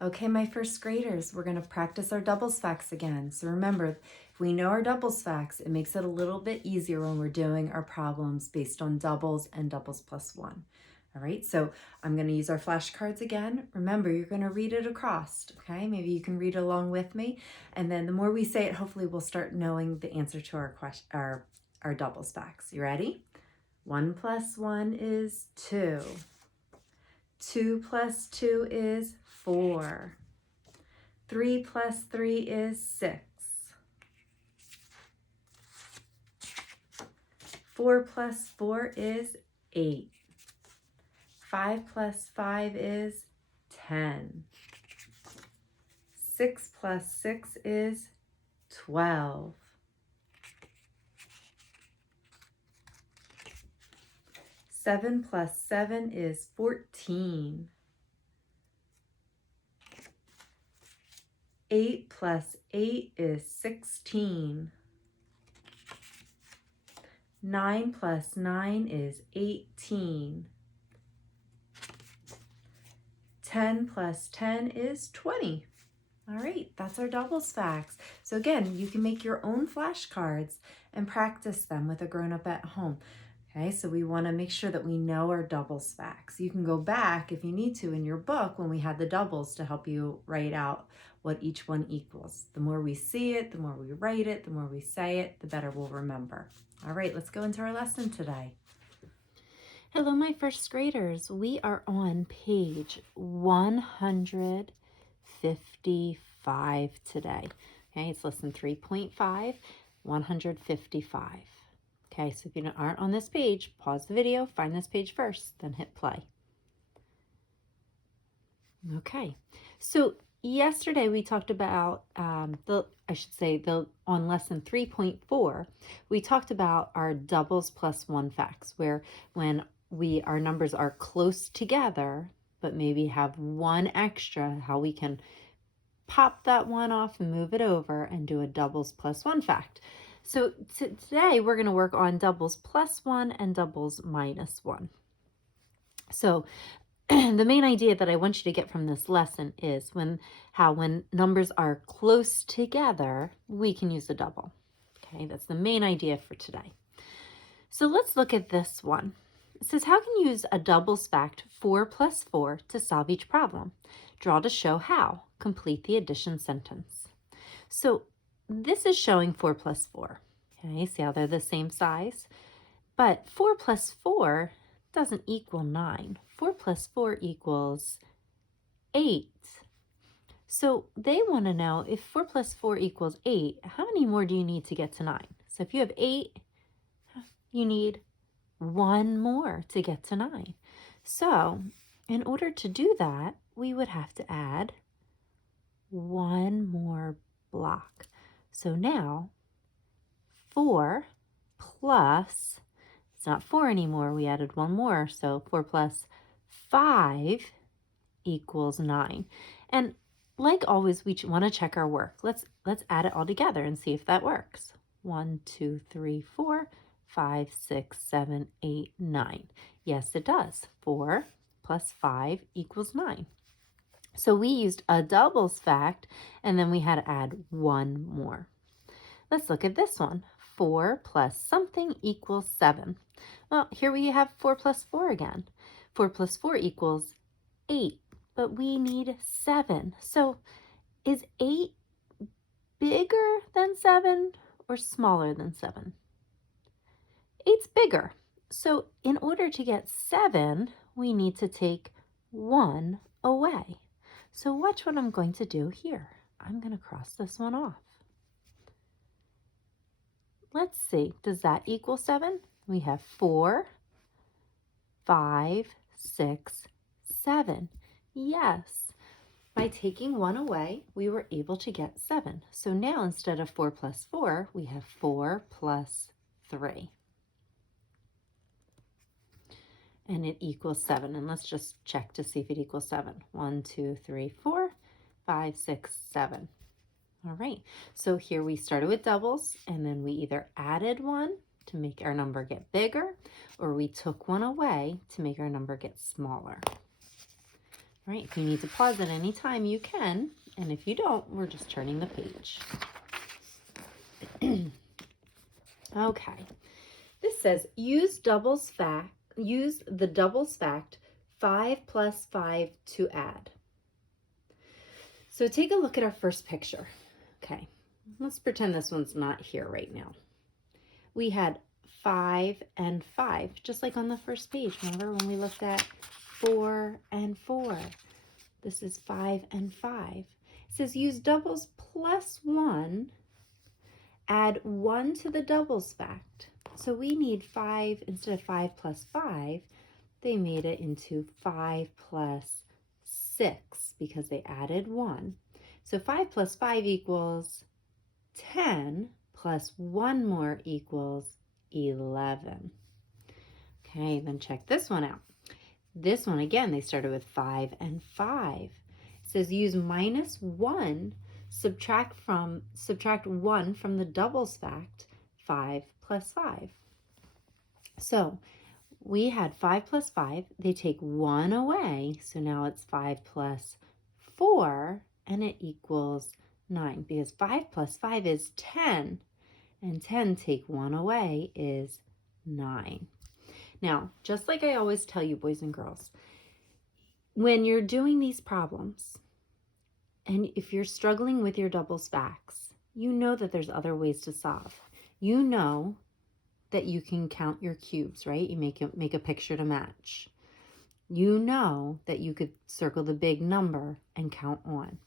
Okay, my first graders, we're going to practice our doubles facts again. So remember, if we know our doubles facts, it makes it a little bit easier when we're doing our problems based on doubles and doubles plus one. All right, so I'm going to use our flashcards again. Remember, you're going to read it across, okay? Maybe you can read along with me. And then the more we say it, hopefully we'll start knowing the answer to our question, our doubles facts. You ready? 1 plus 1 is 2. 2 plus 2 is 4. 3 plus 3 is 6. 4 plus 4 is 8. 5 plus 5 is 10. 6 plus 6 is 12. 7 plus 7 is 14. 8 plus 8 is 16. 9 plus 9 is 18. 10 plus 10 is 20. All right, that's our doubles facts. So again, you can make your own flashcards and practice them with a grown-up at home. Okay, so we want to make sure that we know our doubles facts. You can go back if you need to in your book when we had the doubles to help you write out what each one equals. The more we see it, the more we write it, the more we say it, the better we'll remember. All right, let's go into our lesson today. Hello, my first graders. We are on page 155 today. Okay, it's lesson 3.5, 155. Okay, so if you aren't on this page, pause the video, find this page first, then hit play. Okay, so yesterday we talked about on lesson 3.4, we talked about our doubles plus one facts, where when our numbers are close together, but maybe have one extra, how we can pop that one off and move it over and do a doubles plus one fact. So today we're going to work on doubles plus one and doubles minus one. So the main idea that I want you to get from this lesson is when numbers are close together, we can use a double. Okay, that's the main idea for today. So let's look at this one. It says, how can you use a doubles fact 4 plus 4 to solve each problem? Draw to show how. Complete the addition sentence. So this is showing 4 plus 4. Okay, see how they're the same size? But 4 plus 4 doesn't equal 9. 4 plus 4 equals 8. So they want to know if 4 plus 4 equals 8, how many more do you need to get to 9? So if you have 8, you need 1 more to get to 9. So in order to do that, we would have to add 1 more block. So now 4 plus, it's not 4 anymore, we added 1 more, so 4 plus 5 equals 9. And like always, we want to check our work. Let's add it all together and see if that works. 1, 2, 3, 4, 5, 6, 7, 8, 9. Yes, it does. 4 plus 5 equals 9. So we used a doubles fact, and then we had to add 1 more. Let's look at this one. 4 plus something equals 7. Well, here we have 4 plus 4 again. 4 plus 4 equals 8, but we need 7. So is 8 bigger than 7 or smaller than 7? 8's bigger. So in order to get 7, we need to take 1 away. So watch what I'm going to do here. I'm going to cross this one off. Let's see, does that equal 7? We have 4, 5, 6, 7. Yes, by taking 1 away, we were able to get 7. So now instead of 4 plus 4, we have 4 plus 3. And it equals 7. And let's just check to see if it equals 7. 1, 2, 3, 4, 5, 6, 7. All right, so here we started with doubles, and then we either added 1 to make our number get bigger, or we took 1 away to make our number get smaller. All right, if you need to pause at any time, you can. And if you don't, we're just turning the page. Okay. This says use the doubles fact 5 plus 5 to add. So take a look at our first picture. Okay, let's pretend this one's not here right now. We had 5 and 5, just like on the first page. Remember when we looked at 4 and 4? This is 5 and 5. It says use doubles plus 1, add 1 to the doubles fact. So we need 5, instead of 5 plus 5, they made it into 5 plus 6 because they added 1. So 5 plus 5 equals 10, plus 1 more equals 11. Okay, then check this one out. This one, again, they started with 5 and 5. It says use minus 1, subtract 1 from the doubles fact, 5 plus 5. So we had 5 plus 5. They take 1 away, so now it's 5 plus 4, and it equals 9, because 5 plus 5 is 10, and 10 take 1 away is 9. Now, just like I always tell you, boys and girls, when you're doing these problems, and if you're struggling with your doubles facts, you know that there's other ways to solve. You know that you can count your cubes, right? You make a picture to match. You know that you could circle the big number and count on.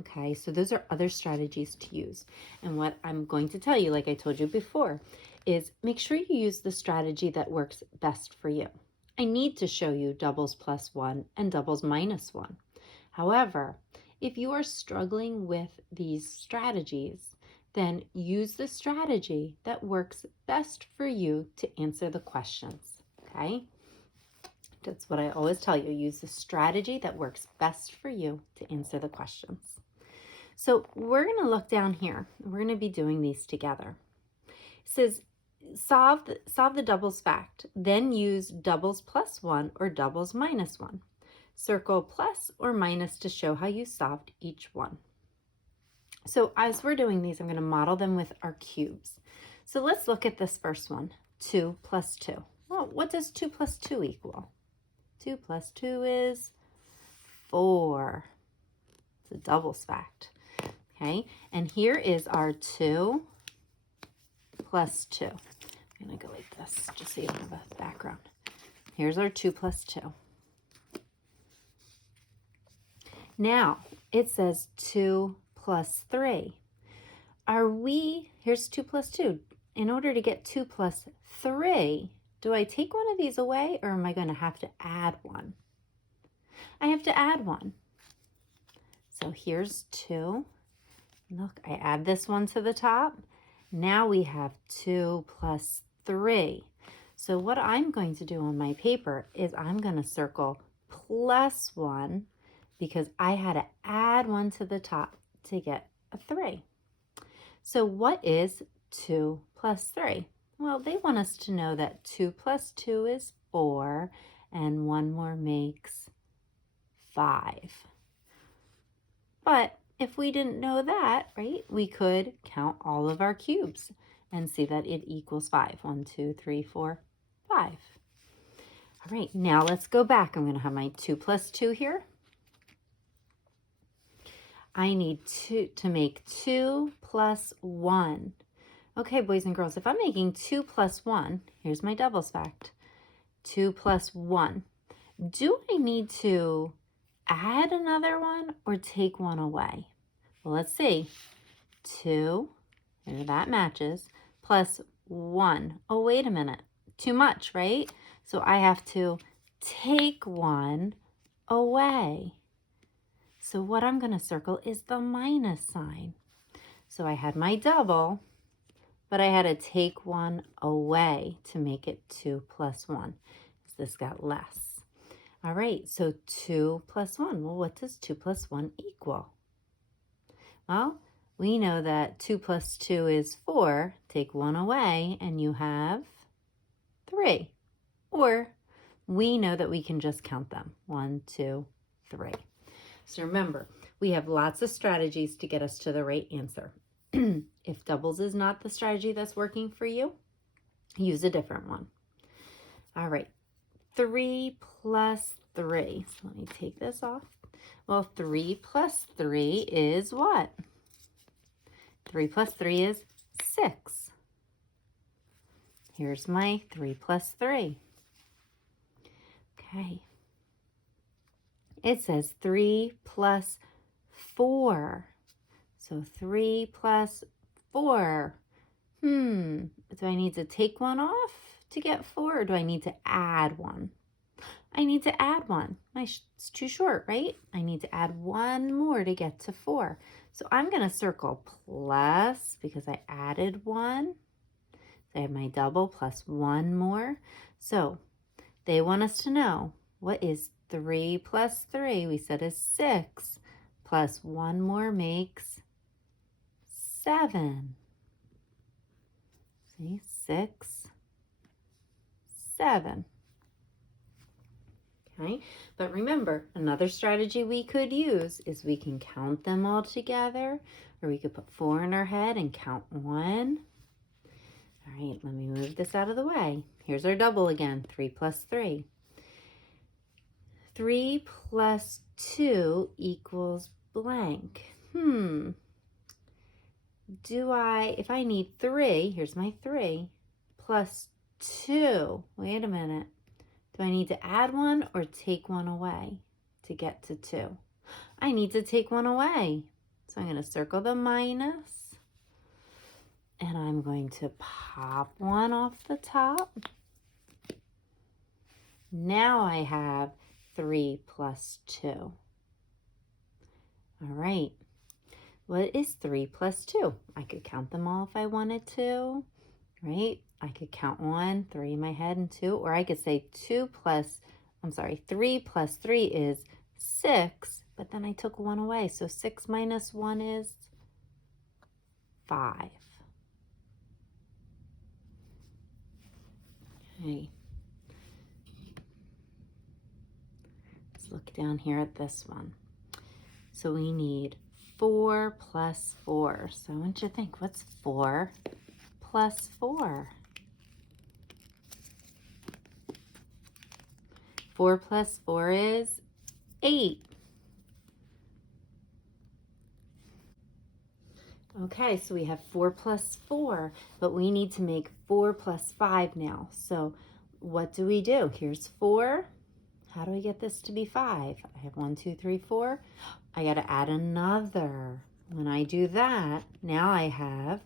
Okay, so those are other strategies to use. And what I'm going to tell you, like I told you before, is make sure you use the strategy that works best for you. I need to show you doubles plus 1 and doubles minus 1. However, if you are struggling with these strategies, then use the strategy that works best for you to answer the questions, okay? That's what I always tell you. Use the strategy that works best for you to answer the questions. So we're going to look down here. We're going to be doing these together. It says solve the doubles fact, then use doubles plus 1 or doubles minus 1. Circle plus or minus to show how you solved each one. So as we're doing these, I'm going to model them with our cubes. So let's look at this first one, 2 plus 2. Well, what does 2 plus 2 equal? 2 plus 2 is 4. It's a doubles fact. Okay, and here is our 2 plus 2. I'm going to go like this just so you don't have a background. Here's our 2 plus 2. Now, it says 2 plus 3. Here's 2 plus 2. In order to get 2 plus 3, do I take one of these away or am I going to have to add one? I have to add one. So here's 2. Look, I add this one to the top. Now we have 2 plus 3. So what I'm going to do on my paper is I'm going to circle plus 1 because I had to add 1 to the top to get a 3. So what is 2 plus 3? Well, they want us to know that 2 plus 2 is 4 and 1 more makes 5. But if we didn't know that, right, we could count all of our cubes and see that it equals 5. 1, 2, 3, 4, 5. All right, now let's go back. I'm going to have my 2 plus 2 here. I need to make 2 plus 1. Okay, boys and girls, if I'm making 2 plus 1, here's my doubles fact. 2 plus 1. Do I need to add another one or take one away? Well, let's see. 2, there that matches, plus 1. Oh, wait a minute. Too much, right? So I have to take 1 away. So what I'm going to circle is the minus sign. So I had my double, but I had to take 1 away to make it 2 plus 1. So this got less. All right, so 2 plus 1. Well, what does 2 plus 1 equal? Well, we know that 2 plus 2 is 4. Take 1 away and you have 3. Or we know that we can just count them. 1, 2, 3. So remember, we have lots of strategies to get us to the right answer. If doubles is not the strategy that's working for you, use a different one. All right, 3 plus 3. So let me take this off. Well, 3 plus 3 is what? 3 plus 3 is 6. Here's my 3 plus 3. Okay. It says 3 plus 4. So 3 plus 4. Do I need to take one off to get 4, or do I need to add one? I need to add one. It's too short, right? I need to add one more to get to 4. So I'm going to circle plus because I added 1. So I have my double plus 1 more. So they want us to know, what is 3 plus 3? We said is 6. Plus 1 more makes 7. See, 6, 7. Okay, but remember, another strategy we could use is we can count them all together, or we could put 4 in our head and count 1. All right, let me move this out of the way. Here's our double again, 3 plus 3. 3 plus 2 equals blank. If I need 3, here's my 3, plus 2, wait a minute. Do I need to add 1 or take 1 away to get to 2? I need to take 1 away. So I'm going to circle the minus, and I'm going to pop 1 off the top. Now I have 3 plus 2. All right. What is 3 plus 2? I could count them all if I wanted to, right? I could count 1, 3 in my head, and 2. Or I could say 3 plus 3 is 6, but then I took 1 away. So 6 minus 1 is 5. Okay. Let's look down here at this one. So we need 4 plus 4. So I want you to think, what's 4 plus 4? 4 plus 4 is 8. Okay, so we have 4 plus 4, but we need to make 4 plus 5 now. So what do we do? Here's 4. How do I get this to be 5? I have 1, 2, 3, 4. I got to add another. When I do that, now I have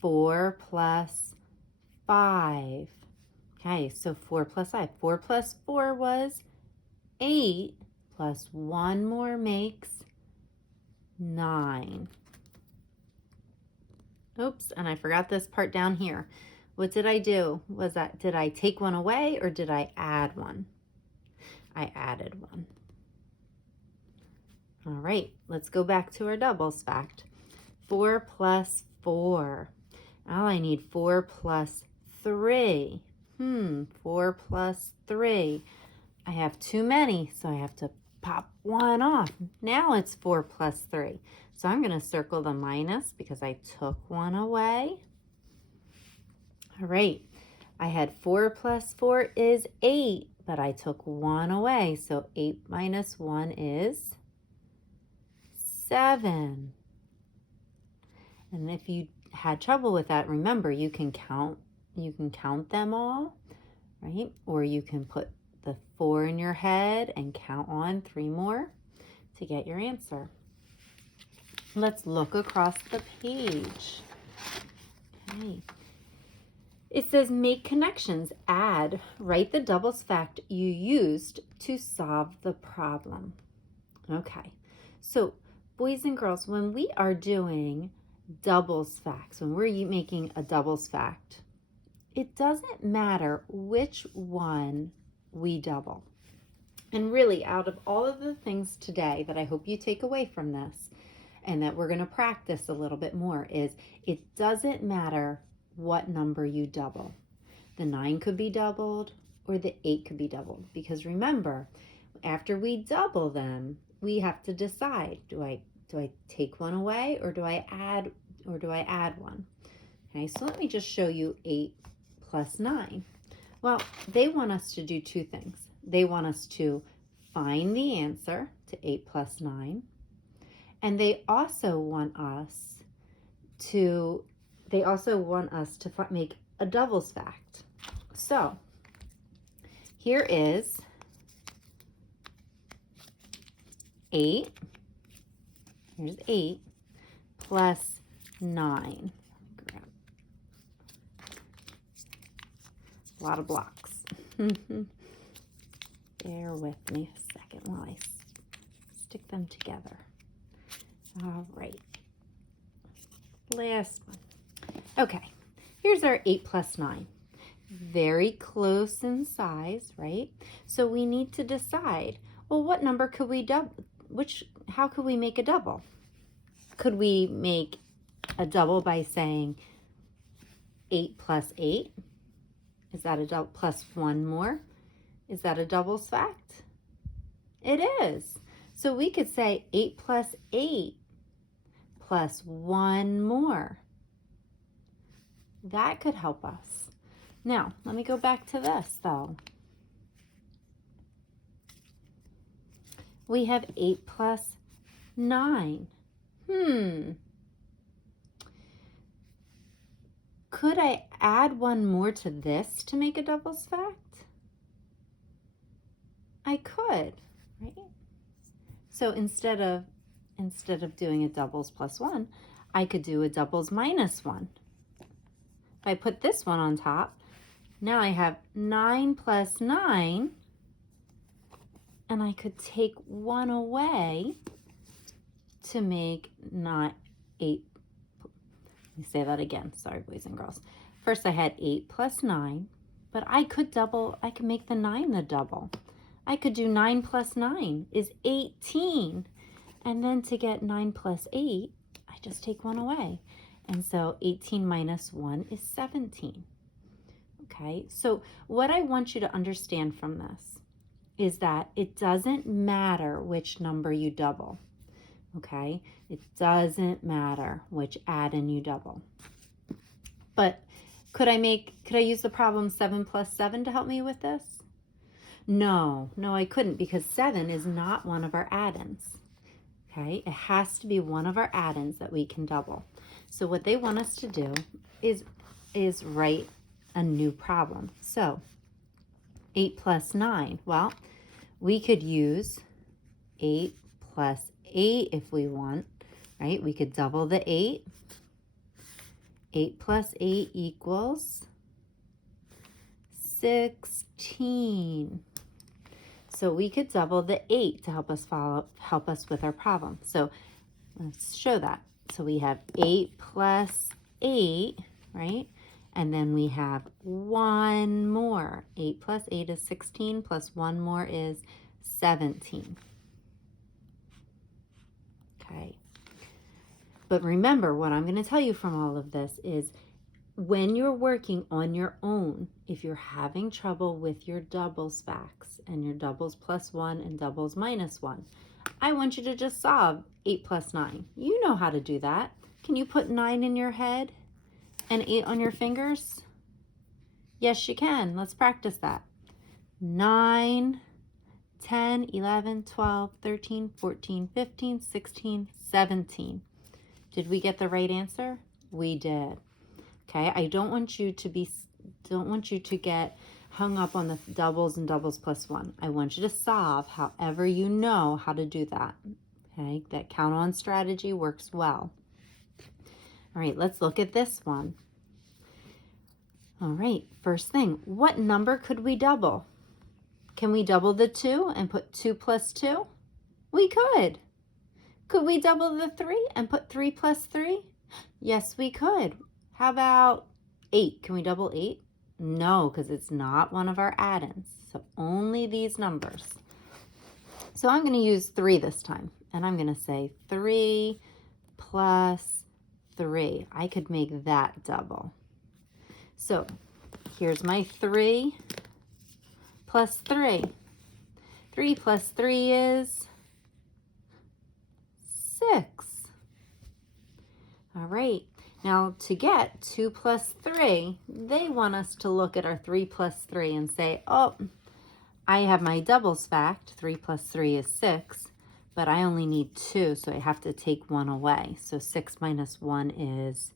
4 plus 5. Okay, so 4 plus 5. 4 plus 4 was 8, plus 1 more makes 9. Oops, and I forgot this part down here. What did I do? Did I take 1 away or did I add 1? I added 1. All right, let's go back to our doubles fact. 4 plus 4. Now I need 4 plus 3. 4 plus 3. I have too many, so I have to pop 1 off. Now it's 4 plus 3. So I'm going to circle the minus because I took 1 away. All right, I had 4 plus 4 is 8, but I took 1 away. So 8 minus 1 is 7. And if you had trouble with that, remember you can count them all, right? Or you can put the 4 in your head and count on 3 more to get your answer. Let's look across the page. Okay. It says make connections, add, write the doubles fact you used to solve the problem. Okay, so boys and girls, when we are doing doubles facts, when we're making a doubles fact, it doesn't matter which one we double. And really, out of all of the things today that I hope you take away from this and that we're going to practice a little bit more is it doesn't matter what number you double. The 9 could be doubled or the 8 could be doubled, because remember, after we double them, we have to decide, do I take one away, or do I add one? Okay, so let me just show you 8 plus 9. Well, they want us to do two things. They want us to find the answer to 8 plus 9, and they also want us to make a doubles fact. So here is 8. Here's 8 plus 9. A lot of blocks. Bear with me a second while I stick them together. All right. Last one. Okay, here's our 8 plus 9. Very close in size, right? So we need to decide, well, what number could we double? How could we make a double? Could we make a double by saying 8 plus 8? Is that a double? Plus one more? Is that a doubles fact? It is. So we could say 8 plus 8 plus one more. That could help us. Now, let me go back to this though. We have 8 plus 9. Could I add one more to this to make a doubles fact? I could, right? So instead of doing a doubles plus 1, I could do a doubles minus 1. If I put this one on top, now I have 9 plus 9, and I could take one away to make not 8. Let me say that again. Sorry, boys and girls. First I had 8 plus 9, but I could make the 9 the double. I could do 9 plus 9 is 18. And then to get 9 plus 8, I just take one away. And so 18 minus 1 is 17. Okay, so what I want you to understand from this is that it doesn't matter which number you double. Okay, it doesn't matter which add-in you double. But could I use the problem 7 plus 7 to help me with this? No, I couldn't, because 7 is not one of our add-ins. Okay, it has to be one of our add-ins that we can double. So what they want us to do is write a new problem. So 8 plus 9, well, we could use 8 plus 8 if we want, right? We could double the 8. 8 plus 8 equals 16. So we could double the 8 to help us with our problem. So let's show that. So we have 8 plus 8, right? And then we have one more. 8 plus 8 is 16, plus one more is 17. Okay. But remember, what I'm going to tell you from all of this is when you're working on your own, if you're having trouble with your doubles facts and your doubles plus 1 and doubles minus 1, I want you to just solve 8 plus 9. You know how to do that. Can you put 9 in your head and 8 on your fingers? Yes, you can. Let's practice that. 9, 10, 11, 12, 13, 14, 15, 16, 17. Did we get the right answer? We did. Okay, I don't want you to get hung up on the doubles and doubles plus 1. I want you to solve however you know how to do that. Okay, that count on strategy works well. All right, let's look at this one. All right, first thing, what number could we double? Can we double the 2 and put 2 plus 2? We could. Could we double the 3 and put 3 plus 3? Yes, we could. How about 8? Can we double 8? No, because it's not one of our add-ins. So only these numbers. So I'm going to use 3 this time. And I'm going to say 3 plus 3. I could make that double. So here's my 3 plus 3. 3 plus 3 is 6. All right. Now to get 2 plus 3, they want us to look at our 3 plus 3 and say, oh, I have my doubles fact. 3 plus 3 is 6, but I only need 2, so I have to take 1 away. So 6 minus 1 is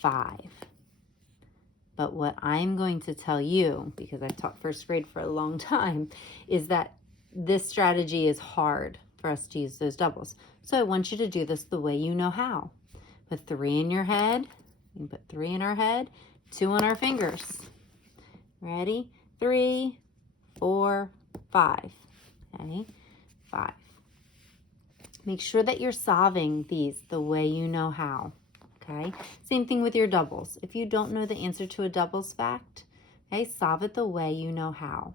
5. But what I'm going to tell you, because I've taught first grade for a long time, is that this strategy is hard for us to use those doubles. So I want you to do this the way you know how. Put 3 in your head. You put 3 in our head, 2 on our fingers. Ready? 3, 4, 5. Okay, 5. Make sure that you're solving these the way you know how. Okay, same thing with your doubles. If you don't know the answer to a doubles fact, okay, solve it the way you know how.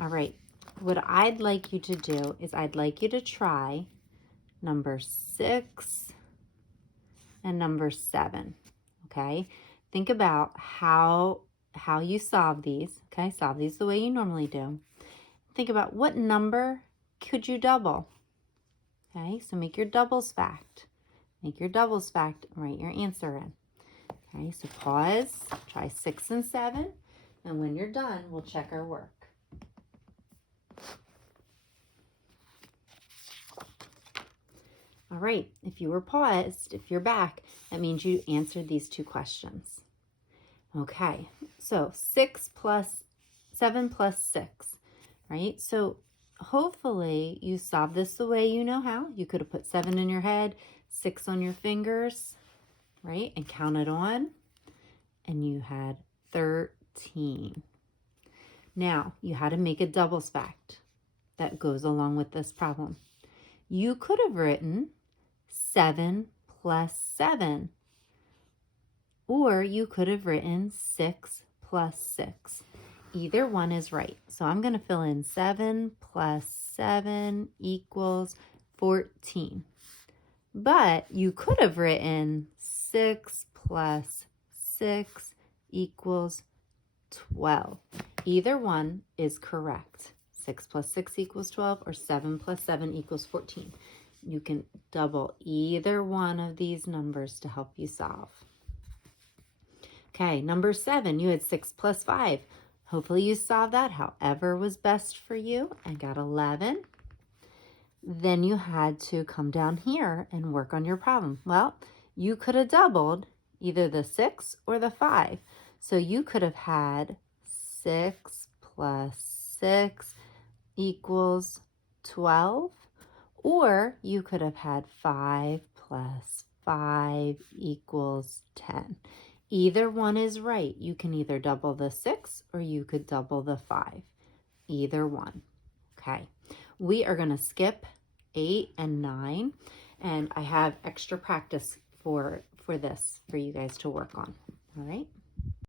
All right, what I'd like you to do is I'd like you to try number 6 and number 7. Okay, think about how you solve these. Okay, solve these the way you normally do. Think about what number could you double. Okay, so make your doubles fact. Make your doubles fact and write your answer in. Okay, so pause, try 6 and 7, and when you're done, we'll check our work. All right, if you were paused, if you're back, that means you answered these 2 questions. Okay, so 7 plus 6, right? So hopefully you solved this the way you know how. You could have put 7 in your head, 6 on your fingers, right? And counted on, and you had 13. Now, you had to make a doubles fact that goes along with this problem. You could have written 7 plus 7, or you could have written 6 plus 6. Either one is right. So I'm going to fill in 7 plus 7 equals 14. But you could have written 6 plus 6 equals 12. Either one is correct. 6 plus 6 equals 12, or 7 plus 7 equals 14. You can double either one of these numbers to help you solve. Okay, number 7, you had 6 plus 5. Hopefully you solved that however was best for you and got 11. Then you had to come down here and work on your problem. Well, you could have doubled either the 6 or the 5. So you could have had 6 plus 6 equals 12, or you could have had 5 plus 5 equals 10. Either one is right. You can either double the 6 or you could double the 5. Either one. Okay. We are going to skip 8 and 9, and I have extra practice for this for you guys to work on. All right.